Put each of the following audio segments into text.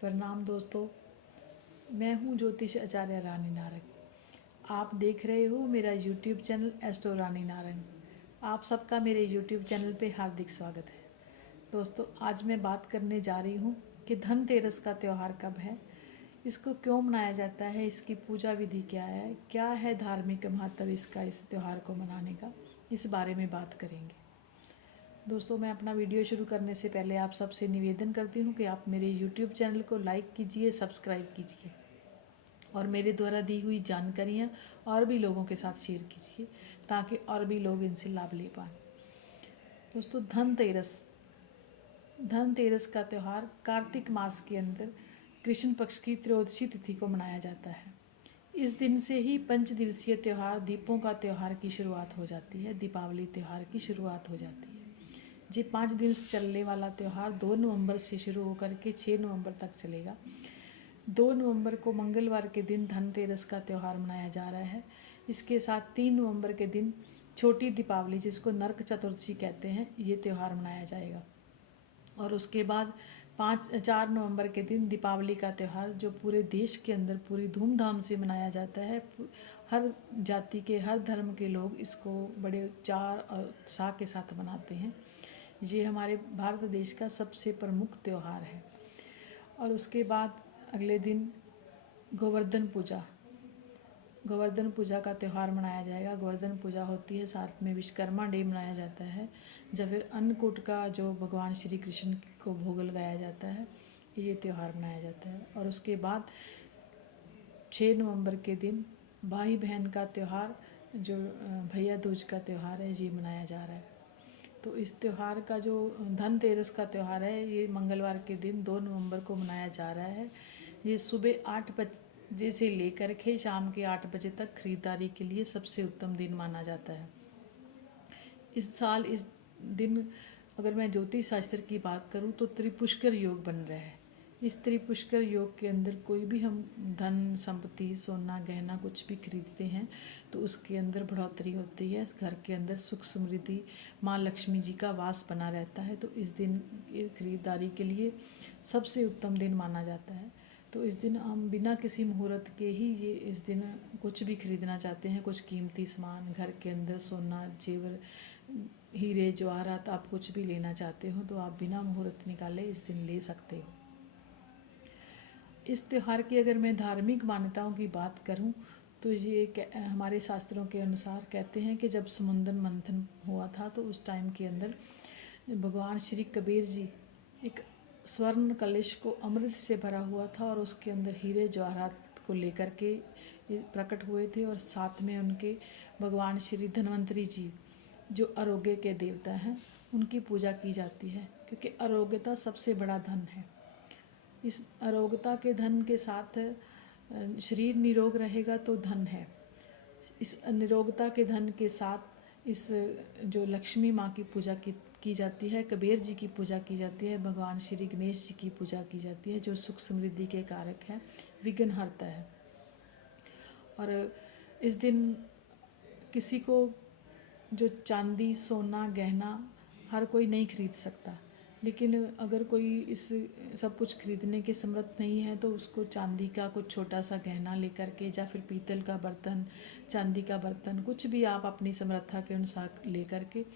प्रणाम दोस्तों, मैं हूं ज्योतिष आचार्य रानी नारंग। आप देख रहे हो मेरा यूट्यूब चैनल एस्ट्रो रानी नारंग। आप सबका मेरे यूट्यूब चैनल पे हार्दिक स्वागत है। दोस्तों, आज मैं बात करने जा रही हूं कि धनतेरस का त्यौहार कब है, इसको क्यों मनाया जाता है, इसकी पूजा विधि क्या है धार्मिक महत्व इसका, इस त्यौहार को मनाने का, इस बारे में बात करेंगे। दोस्तों, मैं अपना वीडियो शुरू करने से पहले आप सबसे निवेदन करती हूँ कि आप मेरे YouTube चैनल को लाइक कीजिए, सब्सक्राइब कीजिए और मेरे द्वारा दी हुई जानकारियाँ और भी लोगों के साथ शेयर कीजिए ताकि और भी लोग इनसे लाभ ले पाएँ। दोस्तों, धनतेरस का त्यौहार कार्तिक मास के अंदर कृष्ण पक्ष की त्रयोदशी तिथि को मनाया जाता है। इस दिन से ही 5 दिवसीय त्यौहार दीपों का त्यौहार की शुरुआत हो जाती है, दीपावली त्यौहार की शुरुआत हो जाती है। जी 5 दिन चलने वाला त्यौहार 2 नवंबर से शुरू होकर के 6 नवंबर तक चलेगा। 2 नवंबर को मंगलवार के दिन धनतेरस का त्यौहार मनाया जा रहा है। इसके साथ 3 नवंबर के दिन छोटी दीपावली, जिसको नरक चतुर्दशी कहते हैं, ये त्यौहार मनाया जाएगा। और उसके बाद 4 नवंबर के दिन दीपावली का त्यौहार, जो पूरे देश के अंदर पूरी धूमधाम से मनाया जाता है। हर जाति के, हर धर्म के लोग इसको बड़े चार और उत्साह के साथ मनाते हैं। ये हमारे भारत देश का सबसे प्रमुख त्यौहार है। और उसके बाद अगले दिन गोवर्धन पूजा का त्यौहार मनाया जाएगा। गोवर्धन पूजा होती है, साथ में विश्वकर्मा डे मनाया जाता है, जब फिर अन्नकूट का जो भगवान श्री कृष्ण को भोग लगाया जाता है, ये त्यौहार मनाया जाता है। और उसके बाद 6 नवंबर के दिन भाई बहन का त्यौहार, जो भैया दूज का त्यौहार है, ये मनाया जा रहा है। तो इस त्यौहार का जो धनतेरस का त्यौहार है, ये मंगलवार के दिन 2 नवंबर को मनाया जा रहा है। ये सुबह 8 बजे से लेकर के शाम के 8 बजे तक खरीदारी के लिए सबसे उत्तम दिन माना जाता है। इस साल इस दिन अगर मैं ज्योतिष शास्त्र की बात करूं तो त्रिपुष्कर योग बन रहा है। इस त्रिपुष्कर योग के अंदर कोई भी हम धन संपत्ति, सोना गहना कुछ भी खरीदते हैं तो उसके अंदर बढ़ोतरी होती है, घर के अंदर सुख समृद्धि, माँ लक्ष्मी जी का वास बना रहता है। तो इस दिन खरीदारी के लिए सबसे उत्तम दिन माना जाता है। तो इस दिन हम बिना किसी मुहूर्त के ही ये इस दिन कुछ भी खरीदना चाहते हैं, कुछ कीमती सामान घर के अंदर, सोना जेवर, हीरे जवाहरात, आप कुछ भी लेना चाहते हो तो आप बिना मुहूर्त निकाले इस दिन ले सकते हो। इस त्यौहार की अगर मैं धार्मिक मान्यताओं की बात करूं तो ये हमारे शास्त्रों के अनुसार कहते हैं कि जब समुद्र मंथन हुआ था तो उस टाइम के अंदर भगवान श्री कबीर जी एक स्वर्ण कलश को अमृत से भरा हुआ था और उसके अंदर हीरे जवाहरात को लेकर के प्रकट हुए थे। और साथ में उनके भगवान श्री धन्वंतरी जी, जो आरोग्य के देवता हैं, उनकी पूजा की जाती है, क्योंकि आरोग्यता सबसे बड़ा धन है। इस अरोगता के धन के साथ शरीर निरोग रहेगा तो धन है। इस निरोगता के धन के साथ इस जो लक्ष्मी माँ की पूजा की जाती है, कबीर जी की पूजा की जाती है, भगवान श्री गणेश जी की पूजा की जाती है, जो सुख समृद्धि के कारक है, विघ्नहर्ता है। और इस दिन किसी को जो चांदी, सोना, गहना हर कोई नहीं खरीद सकता, लेकिन अगर कोई इस सब कुछ खरीदने के समर्थ नहीं है तो उसको चांदी का कुछ छोटा सा गहना लेकर के, या फिर पीतल का बर्तन, चांदी का बर्तन, कुछ भी आप अपनी समर्था के अनुसार लेकर के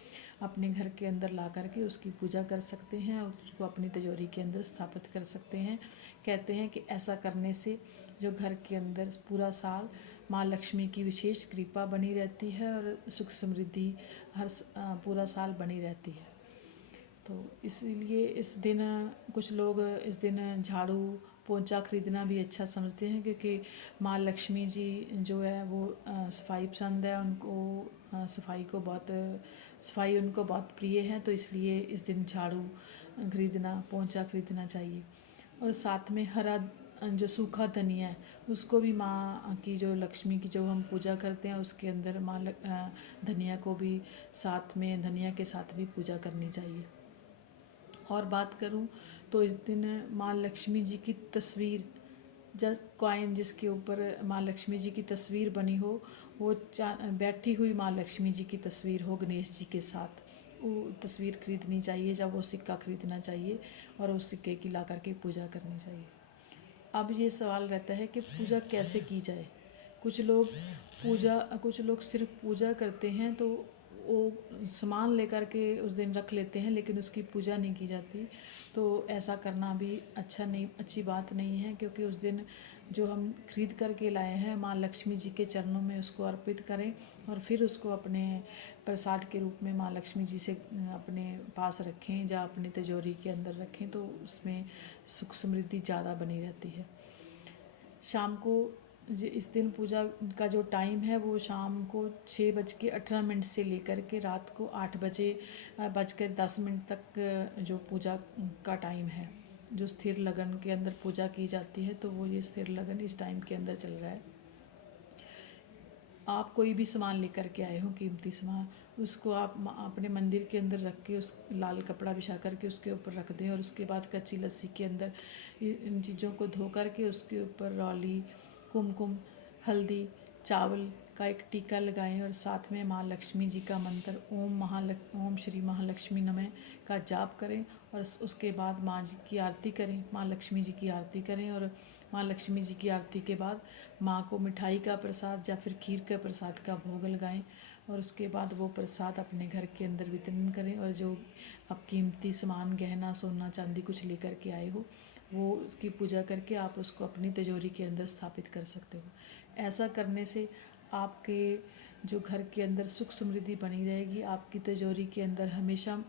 अपने घर के अंदर ला करके उसकी पूजा कर सकते हैं और उसको अपनी तिजोरी के अंदर स्थापित कर सकते हैं। कहते हैं कि ऐसा करने से जो घर के अंदर पूरा साल माँ लक्ष्मी की विशेष कृपा बनी रहती है और सुख समृद्धि पूरा साल बनी रहती है। तो इसलिए इस दिन कुछ लोग इस दिन झाड़ू पोंछा खरीदना भी अच्छा समझते हैं, क्योंकि माँ लक्ष्मी जी जो है वो सफाई पसंद है, उनको सफाई उनको बहुत प्रिय है। तो इसलिए इस दिन झाड़ू खरीदना, पोंछा खरीदना चाहिए। और साथ में हरा जो सूखा धनिया है उसको भी माँ की, जो लक्ष्मी की जो हम पूजा करते हैं उसके अंदर धनिया को भी साथ में, धनिया के साथ भी पूजा करनी चाहिए। और बात करूं तो इस दिन माँ लक्ष्मी जी की तस्वीर, कॉइन जिसके ऊपर माँ लक्ष्मी जी की तस्वीर बनी हो, वो बैठी हुई माँ लक्ष्मी जी की तस्वीर हो गणेश जी के साथ, वो तस्वीर खरीदनी चाहिए। जब वो सिक्का खरीदना चाहिए और उस सिक्के की ला करके पूजा करनी चाहिए। अब ये सवाल रहता है कि पूजा कैसे की जाए। कुछ लोग सिर्फ पूजा करते हैं, तो वो सामान लेकर के उस दिन रख लेते हैं, लेकिन उसकी पूजा नहीं की जाती। तो ऐसा करना भी अच्छी बात नहीं है, क्योंकि उस दिन जो हम खरीद करके लाए हैं माँ लक्ष्मी जी के चरणों में उसको अर्पित करें, और फिर उसको अपने प्रसाद के रूप में माँ लक्ष्मी जी से अपने पास रखें या अपनी तिजोरी के अंदर रखें, तो उसमें सुख समृद्धि ज़्यादा बनी रहती है। शाम को इस दिन पूजा का जो टाइम है वो शाम को 6:18 से लेकर के रात को 8:10 तक जो पूजा का टाइम है, जो स्थिर लगन के अंदर पूजा की जाती है, तो वो ये स्थिर लगन इस टाइम के अंदर चल रहा है। आप कोई भी सामान लेकर के आए हो, कीमती सामान, उसको आप अपने मंदिर के अंदर रख के उस लाल कपड़ा बिछा करके उसके ऊपर रख दें, और उसके बाद कच्ची लस्सी के अंदर इन चीज़ों को धो करके उसके ऊपर रौली, कुमकुम, हल्दी, चावल का एक टीका लगाएं, और साथ में माँ लक्ष्मी जी का मंत्र ओम श्री महालक्ष्मी नमः का जाप करें, और उसके बाद माँ जी की आरती करें, माँ लक्ष्मी जी की आरती करें। और माँ लक्ष्मी जी की आरती के बाद माँ को मिठाई का प्रसाद या फिर खीर के प्रसाद का भोग लगाएं, और उसके बाद वो प्रसाद अपने घर के अंदर वितरण करें। और जो आप कीमती सामान, गहना, सोना, चांदी कुछ लेकर के आए हो, वो उसकी पूजा करके आप उसको अपनी तिजोरी के अंदर स्थापित कर सकते हो। ऐसा करने से आपके जो घर के अंदर सुख समृद्धि बनी रहेगी, आपकी तिजोरी के अंदर हमेशा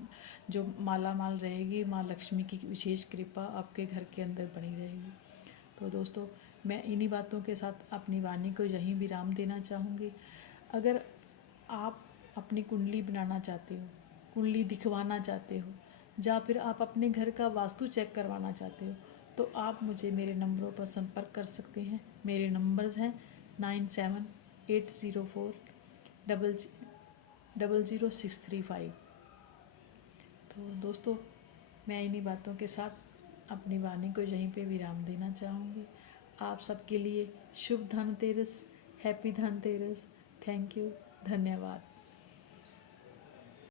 जो माला माल रहेगी, माँ लक्ष्मी की विशेष कृपा आपके घर के अंदर बनी रहेगी। तो दोस्तों, मैं इन्हीं बातों के साथ अपनी वाणी को यहीं विराम देना चाहूँगी। अगर आप अपनी कुंडली बनाना चाहते हो, कुंडली दिखवाना चाहते हो, या फिर आप अपने घर का वास्तु चेक करवाना चाहते हो, तो आप मुझे मेरे नंबरों पर संपर्क कर सकते हैं। मेरे नंबर्स हैं 9780400635। तो दोस्तों, मैं इन्हीं बातों के साथ अपनी वाणी को यहीं पे विराम देना चाहूँगी। आप सबके लिए शुभ Dhanteras, happy Dhanteras. Thank you, धन्यवाद।